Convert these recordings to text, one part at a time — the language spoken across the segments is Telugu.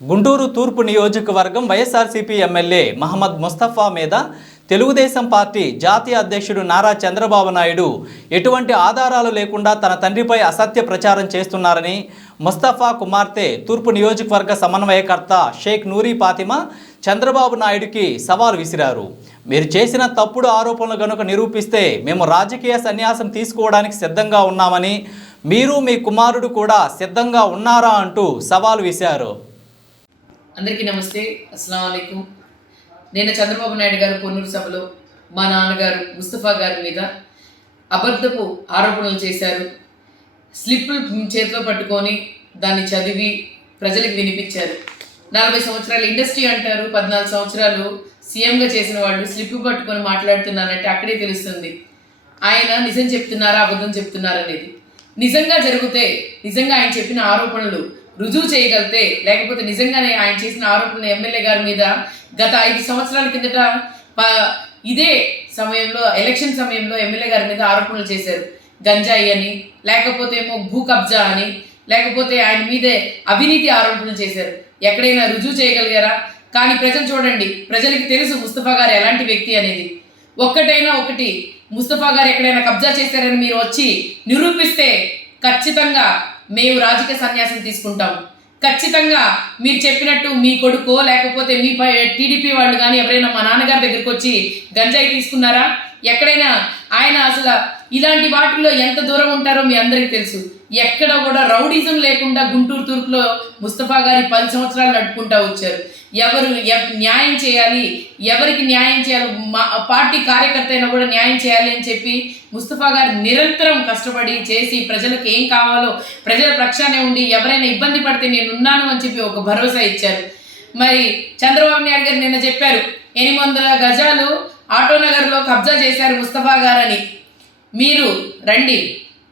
గుంటూరు తూర్పు నియోజకవర్గం వైఎస్ఆర్సీపీ ఎమ్మెల్యే మహమ్మద్ ముస్తఫా మీద తెలుగుదేశం పార్టీ జాతీయ అధ్యక్షుడు నారా చంద్రబాబు నాయుడు ఎటువంటి ఆధారాలు లేకుండా తన తండ్రిపై అసత్య ప్రచారం చేస్తున్నారని ముస్తఫా కుమార్తె తూర్పు నియోజకవర్గ సమన్వయకర్త షేక్ నూరి ఫాతిమా చంద్రబాబు నాయుడుకి సవాల్ విసిరారు. మీరు చేసిన తప్పుడు ఆరోపణలు గనుక నిరూపిస్తే మేము రాజకీయ సన్యాసం తీసుకోవడానికి సిద్ధంగా ఉన్నామని, మీరు మీ కుమారుడు కూడా సిద్ధంగా ఉన్నారా అంటూ సవాల్ విసిరారు. అందరికీ నమస్తే, అస్సలం వాలేకుం. నేను చంద్రబాబు నాయుడు గారు పొన్నూరు సభలో మా నాన్నగారు ముస్తఫా గారి మీద అబద్ధపు ఆరోపణలు చేశారు. స్లిప్పులు చేతిలో పట్టుకొని దాన్ని చదివి ప్రజలకు వినిపించారు. 40 సంవత్సరాల ఇండస్ట్రీ అంటారు, 14 సంవత్సరాలు సీఎంగా చేసిన వాళ్ళు స్లిప్ పట్టుకొని మాట్లాడుతున్నారంటే అక్కడే తెలుస్తుంది ఆయన నిజం చెప్తున్నారా అబద్ధం చెప్తున్నారా అనేది. నిజంగా జరిగితే, నిజంగా ఆయన చెప్పిన ఆరోపణలు రుజువు చేయగలితే, లేకపోతే నిజంగానే ఆయన చేసిన ఆరోపణలు ఎమ్మెల్యే గారి మీద గత 5 సంవత్సరాల కిందట ఇదే సమయంలో ఎలక్షన్ సమయంలో ఎమ్మెల్యే గారి మీద ఆరోపణలు చేశారు. గంజాయి అని, లేకపోతే ఏమో భూ కబ్జా అని, లేకపోతే ఆయన మీదే అవినీతి ఆరోపణలు చేశారు. ఎక్కడైనా రుజువు చేయగలిగారా? కానీ ప్రజలు చూడండి, ప్రజలకి తెలుసు ముస్తఫా గారు ఎలాంటి వ్యక్తి అనేది. ఒకటి ముస్తఫా గారు ఎక్కడైనా కబ్జా చేశారని మీరు వచ్చి నిరూపిస్తే ఖచ్చితంగా మేము రాజకీయ సన్యాసం తీసుకుంటాం. ఖచ్చితంగా మీరు చెప్పినట్టు మీ కొడుకో లేకపోతే మీ టీడీపీ వాళ్ళు కానీ ఎవరైనా మా నాన్నగారి దగ్గరికి వచ్చి గంజాయి తీసుకున్నారా? ఎక్కడైనా ఆయన అసలు ఇలాంటి వాటిల్లో ఎంత దూరం ఉంటారో మీ అందరికీ తెలుసు. ఎక్కడ కూడా రౌడీజం లేకుండా గుంటూరు తూర్పులో ముస్తఫా గారి 10 సంవత్సరాలు నడుపుకుంటూ వచ్చారు. ఎవరు న్యాయం చేయాలి, ఎవరికి న్యాయం చేయాలి, మా పార్టీ కార్యకర్త అయినా కూడా న్యాయం చేయాలి అని చెప్పి ముస్తఫా గారు నిరంతరం కష్టపడి చేసి ప్రజలకు ఏం కావాలో ప్రజల పక్షానే ఉండి ఎవరైనా ఇబ్బంది పడితే నేను ఉన్నాను అని చెప్పి ఒక భరోసా ఇచ్చారు. మరి చంద్రబాబు నాయుడు గారు నిన్న చెప్పారు 800 గజాలు ఆటోనగర్లో కబ్జా చేశారు ముస్తఫా గారని. మీరు రండి,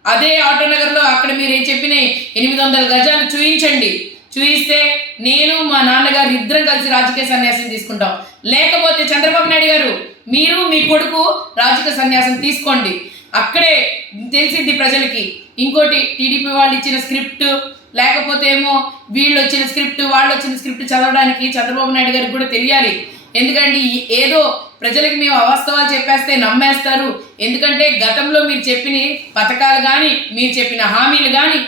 అదే ఆటోనగర్లో అక్కడ మీరు ఏం చెప్పిన 800 గజాలు చూయించండి. చూయిస్తే నేను మా నాన్నగారు ఇద్దరం కలిసి రాజకీయ సన్యాసం తీసుకుంటాం. లేకపోతే చంద్రబాబు నాయుడు గారు మీరు మీ కొడుకు రాజకీయ సన్యాసం తీసుకోండి, అక్కడే తెలిసింది ప్రజలకి. ఇంకోటి టీడీపీ వాళ్ళు ఇచ్చిన స్క్రిప్ట్, లేకపోతే ఏమో వీళ్ళు వచ్చిన స్క్రిప్ట్, వాళ్ళు వచ్చిన స్క్రిప్ట్ చదవడానికి చంద్రబాబు నాయుడు గారికి కూడా తెలియాలి. ఎందుకంటే ఏదో ప్రజలకి మేము అవాస్తవాలు చెప్పేస్తే నమ్మేస్తారు. ఎందుకంటే గతంలో మీరు చెప్పిన పథకాలు కానీ మీరు చెప్పిన హామీలు కానీ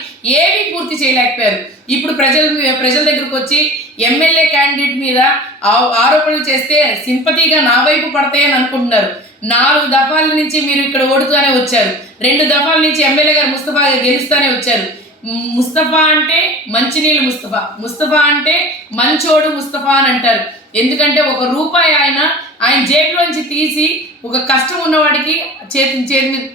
ఏమీ పూర్తి చేయలేకపోయారు. ఇప్పుడు ప్రజల దగ్గరకు వచ్చి ఎమ్మెల్యే క్యాండిడేట్ మీద ఆరోపణలు చేస్తే సింపతిగా నా వైపు పడతాయని అనుకుంటున్నారు. 4 దఫాల నుంచి మీరు ఇక్కడ ఓడుతూనే వచ్చారు. 2 దఫాల నుంచి ఎమ్మెల్యే గారు ముస్తఫా గెలుస్తూనే వచ్చారు. ముస్తఫా అంటే మంచినీళ్ళు ముస్తఫా, ముస్తఫా అంటే మంచోడు ముస్తఫా అని అంటారు. ఎందుకంటే 1 రూపాయి ఆయన జేబులోంచి తీసి ఒక కష్టం ఉన్నవాడికి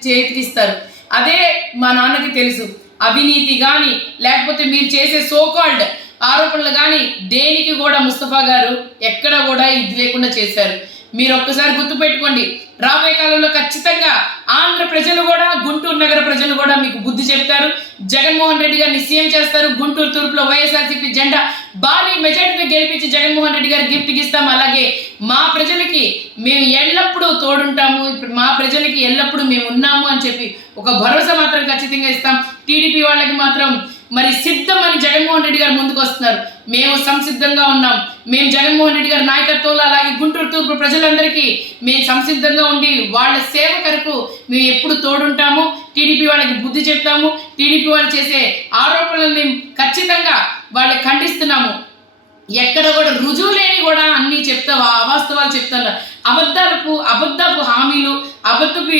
చేతికి ఇస్తారు. అదే మా నాన్నకి తెలుసు. అవినీతి కానీ లేకపోతే మీరు చేసే సోకాల్డ్ ఆరోపణలు కానీ దేనికి కూడా ముస్తఫా గారు ఎక్కడ కూడా ఇది లేకుండా చేశారు. మీరు ఒక్కసారి గుర్తుపెట్టుకోండి, రాబోయే కాలంలో ఖచ్చితంగా ఆంధ్ర ప్రజలు కూడా, గుంటూరు నగర ప్రజలు కూడా మీకు బుద్ధి చెప్తారు. జగన్మోహన్ రెడ్డి గారిని సీఎం చేస్తారు. గుంటూరు తూర్పులో వైఎస్ఆర్సీపీ జెండా భారీ మెజారిటీతో గెలిపించి జగన్మోహన్ రెడ్డి గారు గిఫ్ట్కి ఇస్తాం. అలాగే మా ప్రజలకి మేము ఎల్లప్పుడూ తోడుంటాము, ఇప్పుడు మా ప్రజలకి ఎల్లప్పుడూ మేము ఉన్నాము అని చెప్పి ఒక భరోసా మాత్రం ఖచ్చితంగా ఇస్తాం. టీడీపీ వాళ్ళకి మాత్రం మరి సిద్ధం అని జగన్మోహన్ రెడ్డి గారు ముందుకు వస్తున్నారు. మేము సంసిద్ధంగా ఉన్నాం. మేము జగన్మోహన్ రెడ్డి గారి నాయకత్వంలో అలాగే గుంటూరు తూర్పు ప్రజలందరికీ మేము సంసిద్ధంగా ఉండి వాళ్ళ సేవ కొరకు మేము ఎప్పుడు తోడుంటాము. టీడీపీ వాళ్ళకి బుద్ధి చెప్తాము. టీడీపీ వాళ్ళు చేసే ఆరోపణలని ఖచ్చితంగా వాళ్ళకి ఖండిస్తున్నాము. ఎక్కడ కూడా రుజువు లేని కూడా అన్నీ అవాస్తవాలు చెప్తున్నారు. అబద్ధపు హామీలు, అబద్ధపు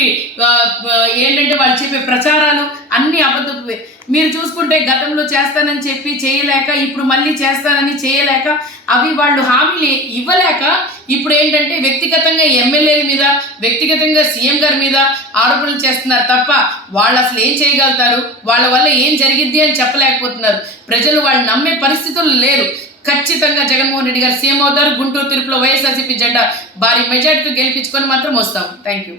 ఏంటంటే వాళ్ళు చెప్పే ప్రచారాలు అన్నీ అబద్ధపు. మీరు చూసుకుంటే గతంలో చేస్తానని చెప్పి చేయలేక, ఇప్పుడు మళ్ళీ చేస్తానని చేయలేక, అవి వాళ్ళు హామీలు ఇవ్వలేక ఇప్పుడు ఏంటంటే వ్యక్తిగతంగా ఎమ్మెల్యేల మీద, వ్యక్తిగతంగా సీఎం గారి మీద ఆరోపణలు చేస్తున్నారు తప్ప వాళ్ళు అసలు ఏం చేయగలుగుతారు, వాళ్ళ వల్ల ఏం జరిగిద్ది అని చెప్పలేకపోతున్నారు. ప్రజలు వాళ్ళు నమ్మే పరిస్థితులు లేరు. ఖచ్చితంగా జగన్మోహన్ రెడ్డి గారు సీఎం అవుతారు. గుంటూరు తూర్పులో వైఎస్ఆర్సీపీ జెండా భారీ మెజారిటీతో గెలిపించుకొని మాత్రం వస్తాం. Thank you.